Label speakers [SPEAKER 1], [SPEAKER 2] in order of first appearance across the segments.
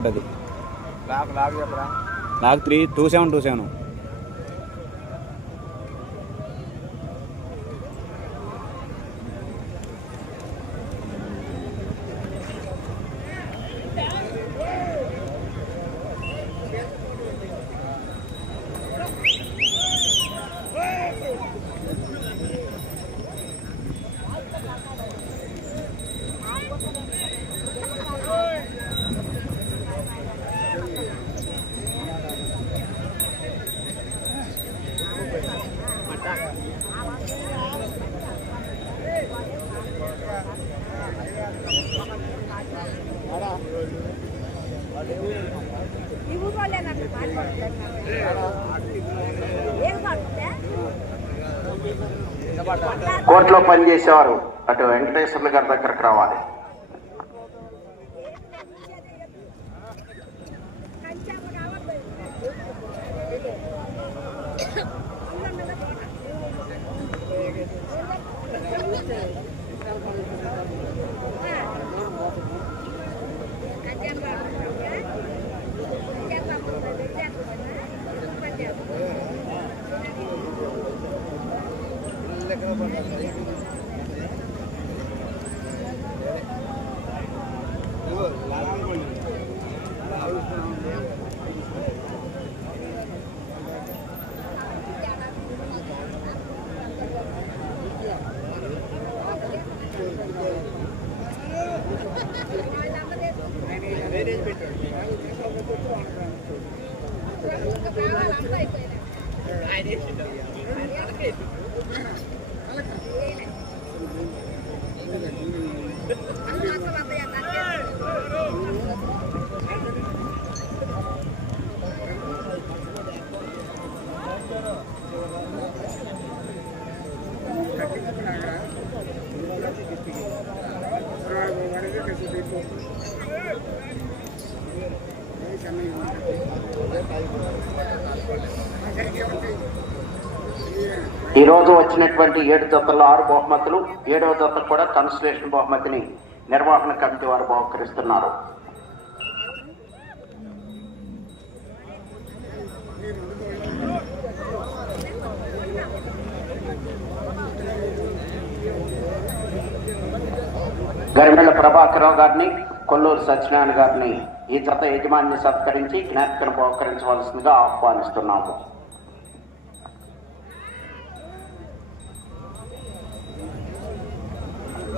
[SPEAKER 1] ఉంటుంది. నాకు three two seven two seven.
[SPEAKER 2] కోర్టులో పనిచేసేవారు అటు వెంకటేశ్వర్లు గారి దగ్గరకు రావాలి.
[SPEAKER 3] Thank you.
[SPEAKER 2] ఈ రోజు వచ్చినటువంటి ఏడు జతల్లో ఆరు బహుమతులు ఏడవ జత కూడా కన్సలేషన్ బహుమతిని నిర్వహణ కమిటీ వారు బహుకరిస్తున్నారు. గరిమెళ్ళ ప్రభాకరరావు గారిని కొల్లూరు సత్యనారాయణ గారిని ఈ జత యజమానిని సత్కరించి జ్ఞాపికను బహుకరించవలసిందిగా ఆహ్వానిస్తున్నాము.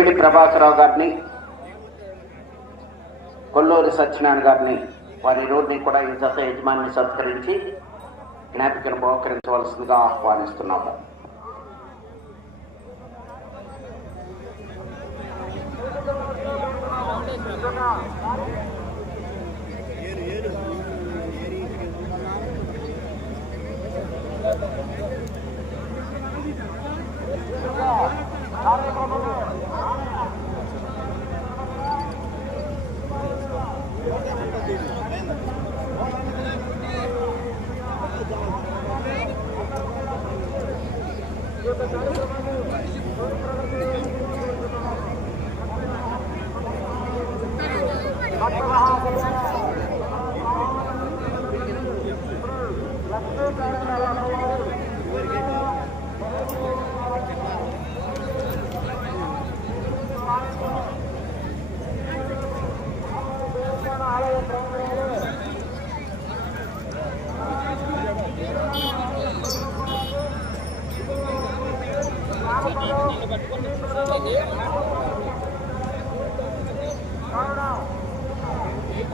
[SPEAKER 2] వేమిడి ప్రభాకరరావు గారిని కొల్లూరి సత్యనారాయణ గారిని వారి రోడ్ని కూడా ఈ దశ యజమాని సత్కరించి జ్ఞాపికను బహుకరించవలసిందిగా ఆహ్వానిస్తున్నాము
[SPEAKER 4] Thank you.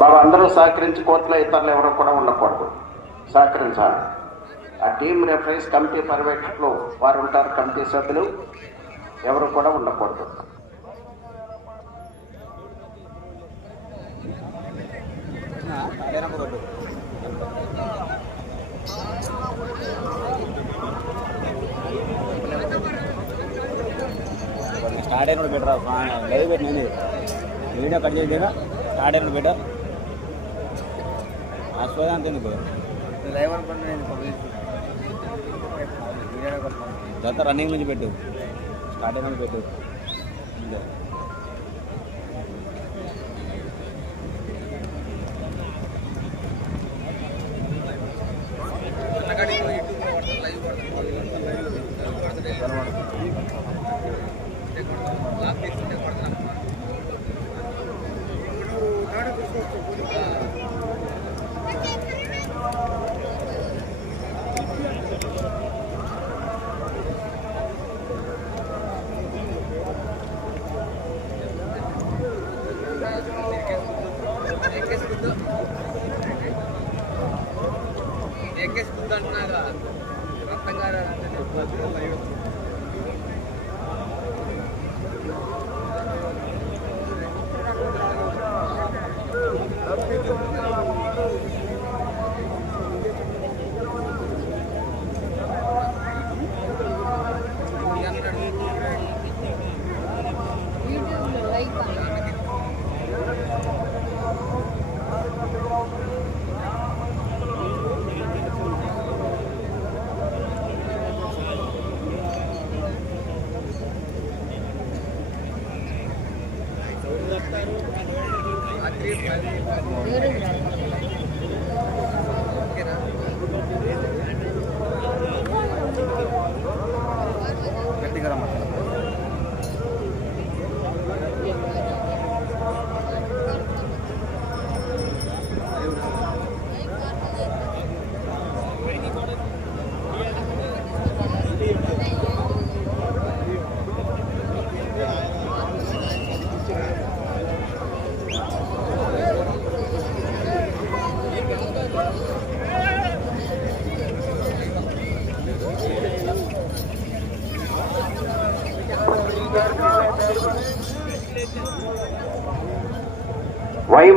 [SPEAKER 2] బాబు అందరూ సహకరించి కోర్టులో ఇతరులు ఎవరు కూడా ఉండకూడదు. సహకరించాలి. ఆ టీం రెఫరెన్స్ కమిటీ పర్యవేక్షకులు వారు ఉంటారు కమిటీ సభ్యులు ఎవరు కూడా ఉండకూడదు.
[SPEAKER 1] స్టార్ట్ అయినప్పుడు బెటర్ లైవ్ పెట్టినది వీడియో కట్ చేసి స్టార్ట్ అయినప్పుడు బెటర్. ఆ సోదా అంత ఎందుకు
[SPEAKER 5] లైవ్ అనుకుంటే నేను పబ్లిక్
[SPEAKER 1] రన్నింగ్ నుంచి పెట్టు. స్టార్ట్ అయినప్పుడు పెట్టు.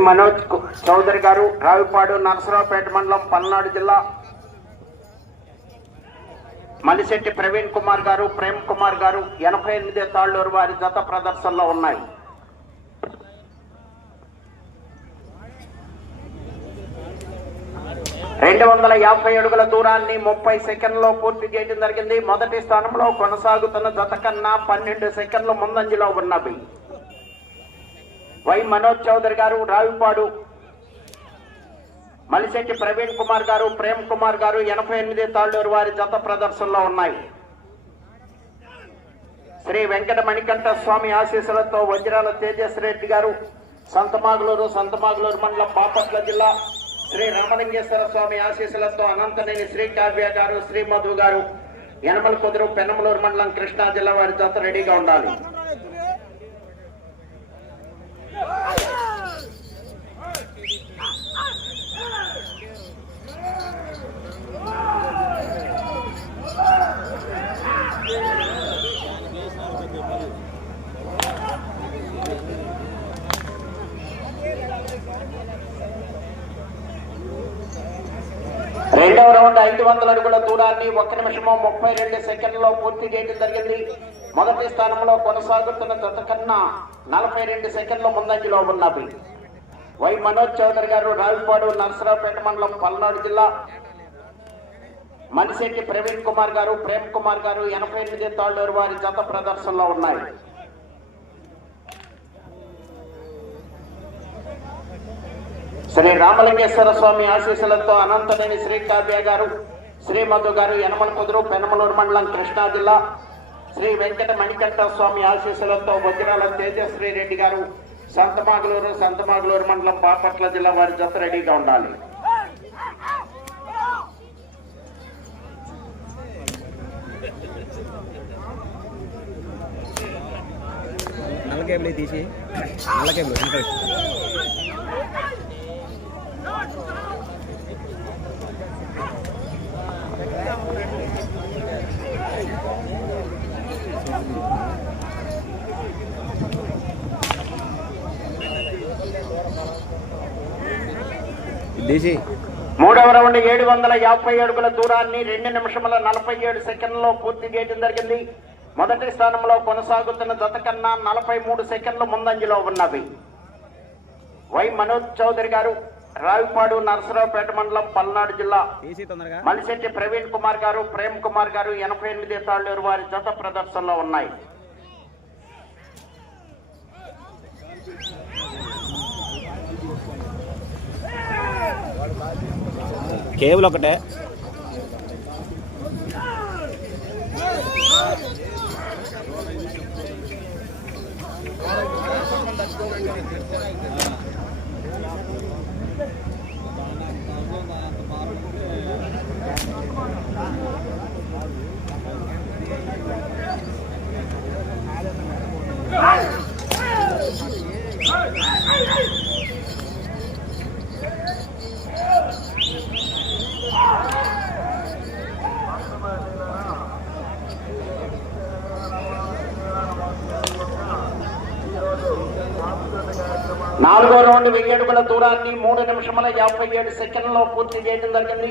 [SPEAKER 2] మనోజ్ చౌదరి గారు రావిపాడు నరసరావుపేట మండలం పల్నాడు జిల్లా. మలిశెట్టి ప్రవీణ్ కుమార్ గారు ప్రేమ్ కుమార్ గారు ఎనభై ఎనిమిది తాళ్ళూరు వారి జత ప్రదర్శనలో ఉన్నాయి. రెండు వందల యాభై అడుగుల దూరాన్ని ముప్పై సెకండ్లో పూర్తి చేయడం జరిగింది. మొదటి స్థానంలో కొనసాగుతున్న జత కన్నా పన్నెండు సెకండ్ల ముందంజలో ఉన్నవి. వై మనోజ్ చౌదరి గారు రావిపాడు. మలిశెట్టి ప్రవీణ్ కుమార్ గారు ప్రేమ్ కుమార్ గారు ఎనభై ఎనిమిది తాళ్ళూరు వారి జత ప్రదర్శనలో ఉన్నాయి. శ్రీ వెంకట మణికంఠ స్వామి ఆశీస్సులతో వజ్రాల తేజస్ రెడ్డి గారు సంతమాగులూరు సంతమాగులూరు మండలం బాపట్ల జిల్లా శ్రీ రామలింగేశ్వర స్వామి ఆశీస్సులతో అనంతనేని శ్రీ కావ్య గారు శ్రీ మధు గారు యనమల కుదురు పెనమలూరు మండలం కృష్ణా జిల్లా వారి జత రెడీగా ఉండాలి. రెండవ రౌండ్ ఐదు వందల అడుగుల దూరాన్ని ఒక నిమిషము ముప్పై రెండు సెకండ్లలో పూర్తి చేయడం జరిగింది. మొదటి స్థానంలో కొనసాగుతున్న జత కన్నా నలభై రెండు సెకండ్ల ముందంజలో ఉన్నవి వై మనోజ్ చౌదరి గారు రావిపాడు నరసరావుపేట మండలం పల్నాడు జిల్లా. మనిశెట్టి ప్రవీణ్ కుమార్ గారు ప్రేమ్ కుమార్ గారు ఎనభై ఎనిమిది తాళ్ళూరు వారి జత ప్రదర్శనలో ఉన్నాయి. శ్రీ రామలింగేశ్వర స్వామి ఆశీస్సులతో అనంతనేని శ్రీ కావ్య గారు శ్రీమధు గారు యనమల కుదురు పెనమలూరు మండలం కృష్ణా జిల్లా. శ్రీ వెంకట మణికంఠ స్వామి ఆశీస్సులతో వజ్రాల తేజశ్రీ రెడ్డి గారు సంతమాగలూరు సంతమాగలూరు మండలం బాపట్ల జిల్లా వారి జత రెడీగా ఉండాలి.
[SPEAKER 1] నల్ల కేబుల్ తీసి నల్ల కేబుల్
[SPEAKER 2] మూడవ రౌండ్ ఏడు వందల యాభై అడుగుల దూరాన్ని రెండు నిమిషముల నలభై ఏడు సెకండ్లలో పూర్తి చేయడం జరిగింది. మొదటి స్థానంలో కొనసాగుతున్న జత కన్నా నలభై మూడు సెకండ్లు ముందంజలో ఉన్నవి. వై మనోజ్ చౌదరి గారు రావిపాడు నరసరావుపేట మండలం పల్నాడు జిల్లా. మలిశెట్టి ప్రవీణ్ కుమార్ గారు ప్రేమ్ కుమార్ గారు ఎనభై ఎనిమిది తాళ్ళూరు వారి జత ప్రదర్శనలో ఉన్నాయి.
[SPEAKER 1] కేబుల్ ఒకటే.
[SPEAKER 2] నాలుగో రౌండ్ వెయ్యడుగుల దూరాన్ని మూడు నిమిషముల యాభై ఏడు సెకండ్లో పూర్తి చేయడం జరిగింది.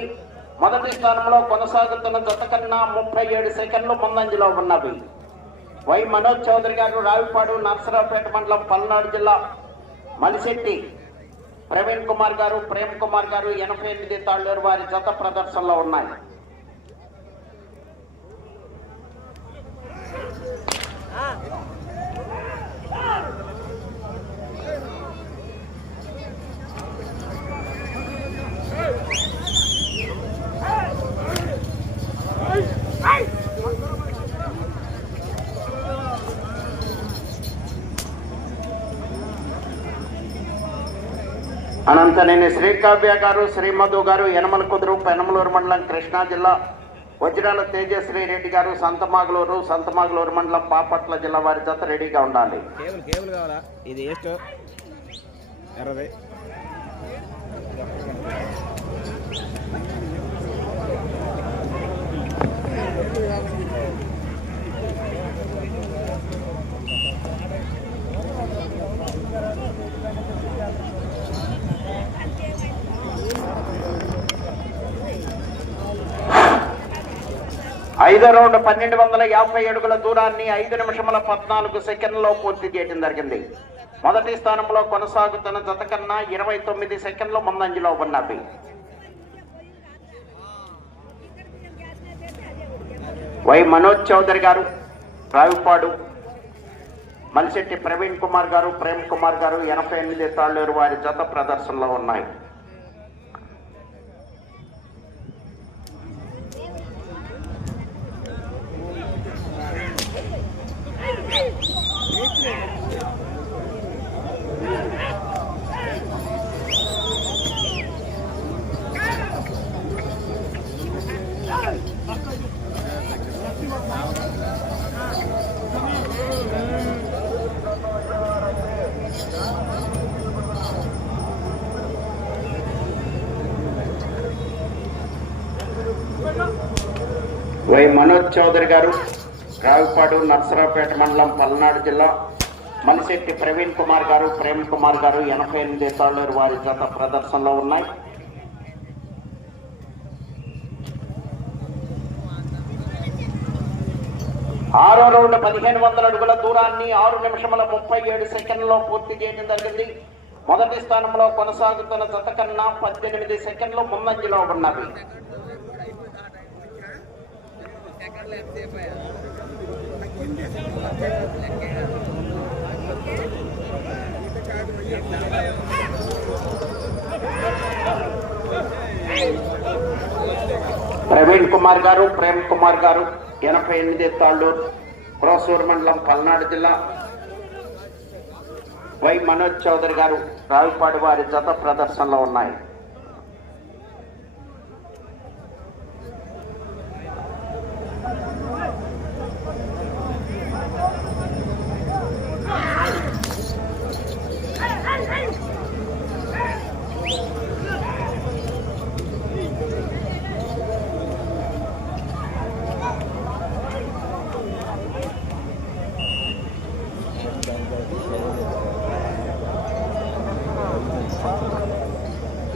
[SPEAKER 2] మొదటి స్థానంలో కొనసాగుతున్న జత కన్నా ముప్పై ఏడు సెకండ్లు ముందంజలో ఉన్నవి. వై మనోజ్ చౌదరి గారు రావిపాడు నర్సరావుపేట మండలం పల్నాడు జిల్లా మలిశెట్టి. ప్రవీణ్ కుమార్ గారు ప్రేమ్ కుమార్ గారు ఎనభై ఎనిమిది తాళ్ళూరు వారి జత ప్రదర్శనలో ఉన్నాయి. అనంతనేని శ్రీకావ్య గారు శ్రీమధు గారు యనమల కుదురు పెనమలూరు మండలం కృష్ణా జిల్లా వజ్రాల తేజశ్రీ రెడ్డి గారు సంతమాగులూరు సంతమాగులూరు మండలం బాపట్ల జిల్లా వారి జత రెడీగా ఉండాలి. ఐదో రౌండ్ పన్నెండు వందల యాభై అడుగుల దూరాన్ని ఐదు నిమిషముల పద్నాలుగు సెకండ్లలో పూర్తి చేయడం జరిగింది. మొదటి స్థానంలో కొనసాగుతున్న జత కన్నా ఇరవై తొమ్మిది సెకండ్లు ముందంజలో ఉన్నవి. వై మనోజ్ చౌదరి గారు రావిపాడు మలిశెట్టి ప్రవీణ్ కుమార్ గారు ప్రేమ్ కుమార్ గారు ఎనభై ఎనిమిది తాళ్ళూరు వారి జత ప్రదర్శనలో ఉన్నాయి. వై మనోజ్ చౌదరి గారు. రావిపాడు నర్సరావుపేట మండలం పల్నాడు జిల్లా మనిశెట్టి ప్రవీణ్ కుమార్ గారు ప్రేమ్ కుమార్ గారు ఎనభై ఎనిమిది సార్లు వారి జత ప్రదర్శనలో ఉన్నాయి. ఆరో రౌండ్ పదిహేను వందల అడుగుల దూరాన్ని ఆరు నిమిషముల ముప్పై ఏడు సెకండ్లో పూర్తి చేయడం జరిగింది. మొదటి స్థానంలో కొనసాగుతున్న జత కన్నా పద్దెనిమిది సెకండ్లు ముందంజలో ఉన్నవి ప్రవీణ్ కుమార్ గారు ప్రేమ్ కుమార్ గారు ఎనభై ఎనిమిది తాళ్ళూరు క్రోసూరు మండలం పల్నాడు జిల్లా. వై మనోజ్ చౌదరి గారు రావిపాడు వారి జత ప్రదర్శనలో ఉన్నాయి.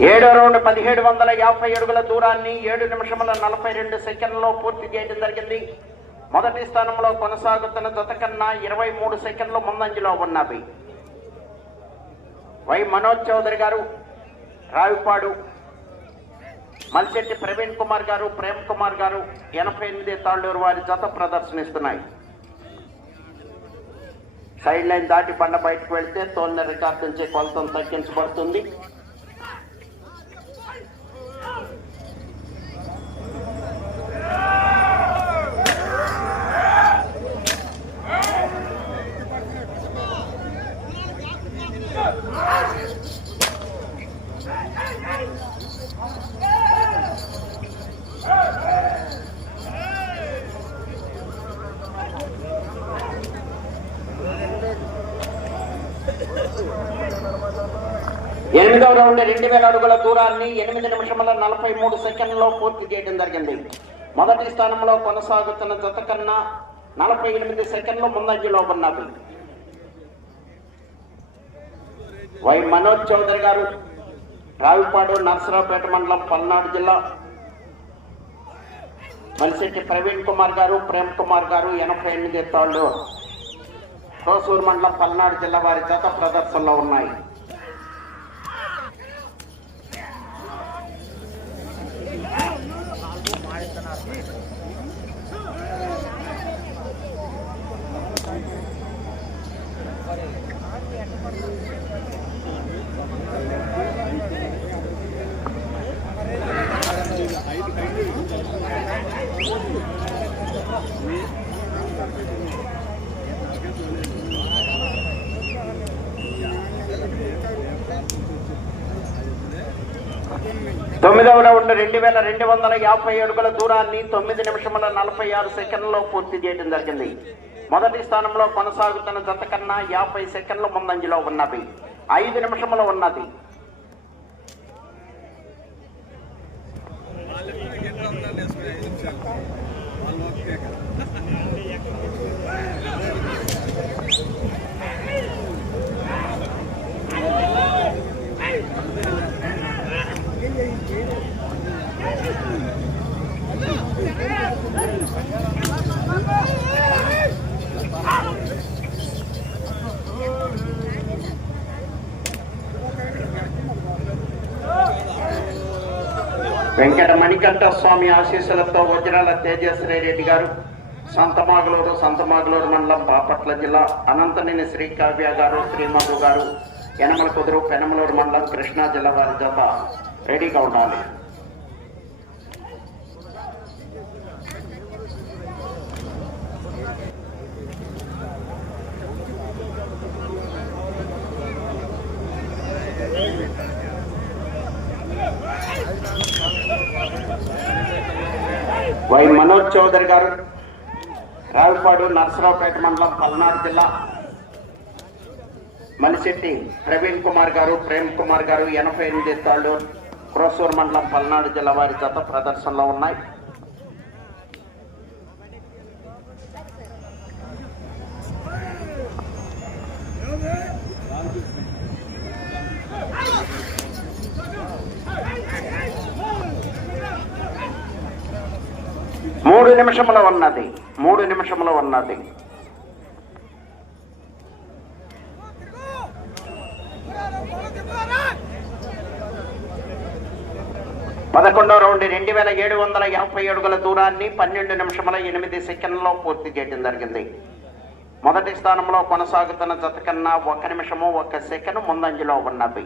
[SPEAKER 2] ఏడో రౌండ్ పదిహేడు వందల యాభై అడుగుల దూరాన్ని ఏడు నిమిషముల నలభై రెండు సెకండ్లలో పూర్తి చేయడం జరిగింది. మొదటి స్థానంలో కొనసాగుతున్న జత కన్నా ఇరవై మూడు సెకండ్లు ముందంజలో ఉన్నవి. వై మనోజ్ చౌదరి గారు రావిపాడు మల్శెట్టి ప్రవీణ్ కుమార్ గారు ప్రేమ్ కుమార్ గారు ఎనభై ఎనిమిది తాళ్ళూరు వారి జత ప్రదర్శనిస్తున్నాయి. సైడ్ లైన్ దాటి బండ బయటకు వెళ్తే తోలిన రికార్డు నుంచి కొలతం తగ్గించబడుతుంది. ఎనిమిదవ రౌండ్ రెండు వేల అడుగుల దూరాన్ని ఎనిమిది నిమిషముల నలభై మూడు సెకండ్లో పూర్తి చేయడం జరిగింది. మొదటి స్థానంలో కొనసాగుతున్న జత కన్నా నలభై ఎనిమిది సెకండ్లు ముందంజలో ఉన్నవి వై మనోజ్ చౌదరి గారు రావిపాడు నర్సరావుపేట మండలం పల్నాడు జిల్లా. మలిశెట్టి ప్రవీణ్ కుమార్ గారు ప్రేమ్ కుమార్ గారు ఎనభై ఎనిమిది తాళ్ళు. కోసూరు మండలం పల్నాడు జిల్లా వారి జత ప్రదర్శనలో ఉన్నాయి. people. తొమ్మిదవ రెండు వేల రెండు వందల యాభై అడుగుల దూరాన్ని తొమ్మిది నిమిషముల నలభై ఆరు సెకండ్లలో పూర్తి చేయడం జరిగింది. మొదటి స్థానంలో కొనసాగుతున్న జత కన్నా యాభై సెకండ్ల ముందంజలో ఉన్నవి ఐదు నిమిషములు ఉన్నది వెంకట మణికంఠ స్వామి ఆశీస్సులతో వజ్రాల తేజశ్రీ రెడ్డి గారు సంతమాగలూరు సంతమాగలూరు మండలం బాపట్ల జిల్లా అనంతనేని శ్రీ కావ్య గారు శ్రీమధు గారు యనమల కుదురు పెనమలూరు మండలం కృష్ణా జిల్లా వారి జత రెడీగా ఉండాలి. వై మనోజ్ చౌదరి గారు రావిపాడు నరసరావుపేట మండలం పల్నాడు జిల్లా. మలిశెట్టి ప్రవీణ్ కుమార్ గారు ప్రేమ్ కుమార్ గారు ఎనభై ఎనిమిది తాళ్ళు క్రోసూర్ మండలం పల్నాడు జిల్లా వారి జత ప్రదర్శనలో ఉన్నాయి. మూడు నిమిషముల ఉన్నది. మూడు నిమిషముల ఉన్నది. పదకొండో రౌండ్ రెండు వేల ఏడు వందల యాభై అడుగుల దూరాన్ని పన్నెండు నిమిషముల ఎనిమిది సెకండ్లలో పూర్తి చేయడం జరిగింది. మొదటి స్థానంలో కొనసాగుతున్న జత కన్నా ఒక నిమిషము ఒక సెకండ్ ముందంజలో ఉన్నవి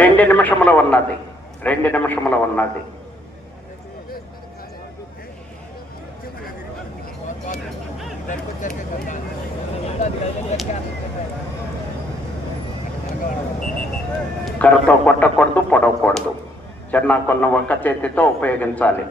[SPEAKER 2] రెండు నిమిషముల ఉన్నది. రెండు నిమిషముల ఉన్నది. కర్రతో కొట్టకూడదు పొడవకూడదు. చిన్న కొన్న ఒక్క చేతితో ఉపయోగించాలి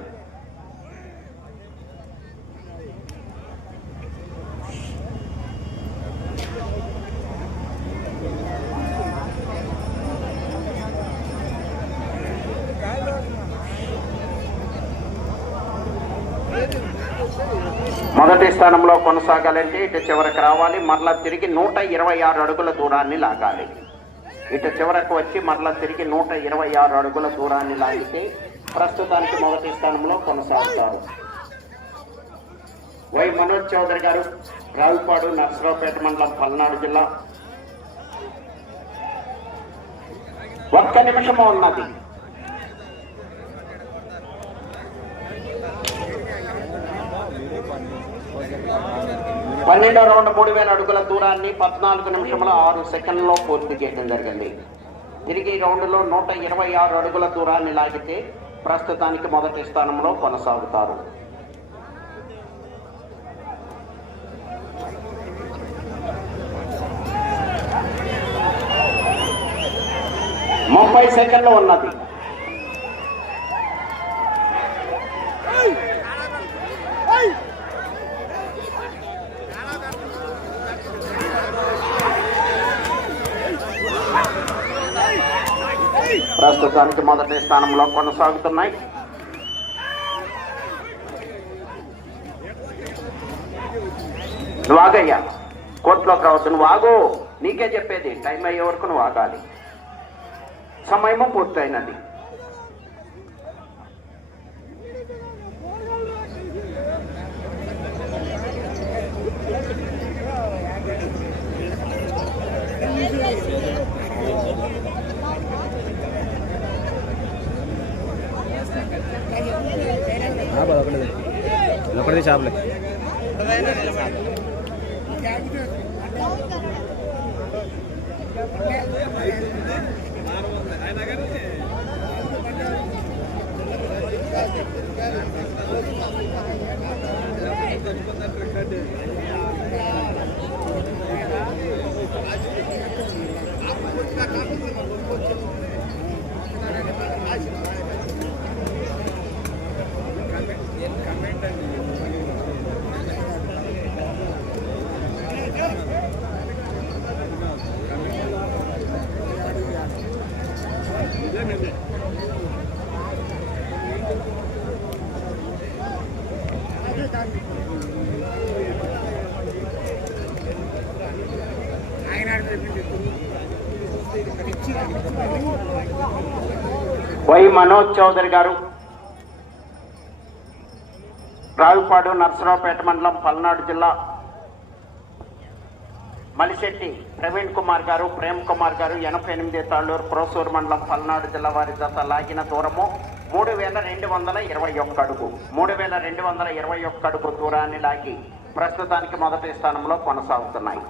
[SPEAKER 2] మొదటి లాగాలంటే ఇటు చివరకు రావాలి మరలా తిరిగి నూట ఇరవై ఆరు అడుగుల దూరాన్ని లాగాలి. ఇటు చివరకు వచ్చి మరలా తిరిగి నూట ఇరవై ఆరు అడుగుల దూరాన్ని లాగితే ప్రస్తుతానికి మొదటి స్థానంలో కొనసాగుతారు. వై మనోజ్ చౌదరి గారు రావుపాడు నర్సరావుపేట మండలం పల్నాడు జిల్లా. ఒక్క నిమిషము ఉన్నది. పన్నెండో రౌండ్ మూడు వేల అడుగుల దూరాన్ని పద్నాలుగు నిమిషముల ఆరు సెకండ్లో పూర్తి చేయడం జరిగింది. తిరిగి రౌండ్లో నూట ఇరవై ఆరు అడుగుల దూరాన్ని లాగితే ప్రస్తుతానికి మొదటి స్థానంలో కొనసాగుతారు. ముప్పై సెకండ్లు ఉన్నది ప్రస్తుతానికి మొదటి స్థానంలో కొనసాగుతున్నాయి. వాగయ్యా కోర్టులోకి రావద్దు వాగు. నీకే చెప్పేది టైం అయ్యే వరకు నువ్వు ఆగాలి. సమయము పూర్తయినది.
[SPEAKER 1] हा बाबा अकडे अकडे शापले Thank
[SPEAKER 2] వై మనోజ్ చౌదరి గారు రావుపాడు నర్సరావుపేట మండలం పల్నాడు జిల్లా మలిశెట్టి ప్రవీణ్ కుమార్ గారు ప్రేమ్ కుమార్ గారు ఎనభై ఎనిమిది తాళ్ళూరు ప్రోసూరు మండలం పల్నాడు జిల్లా వారి జత లాగిన దూరము మూడు వేల రెండు వందల ఇరవై ఒక్క అడుగు మూడు వేల రెండు వందల ఇరవై ఒక్క అడుగు దూరాన్ని లాగి ప్రస్తుతానికి మొదటి స్థానంలో కొనసాగుతున్నాయి.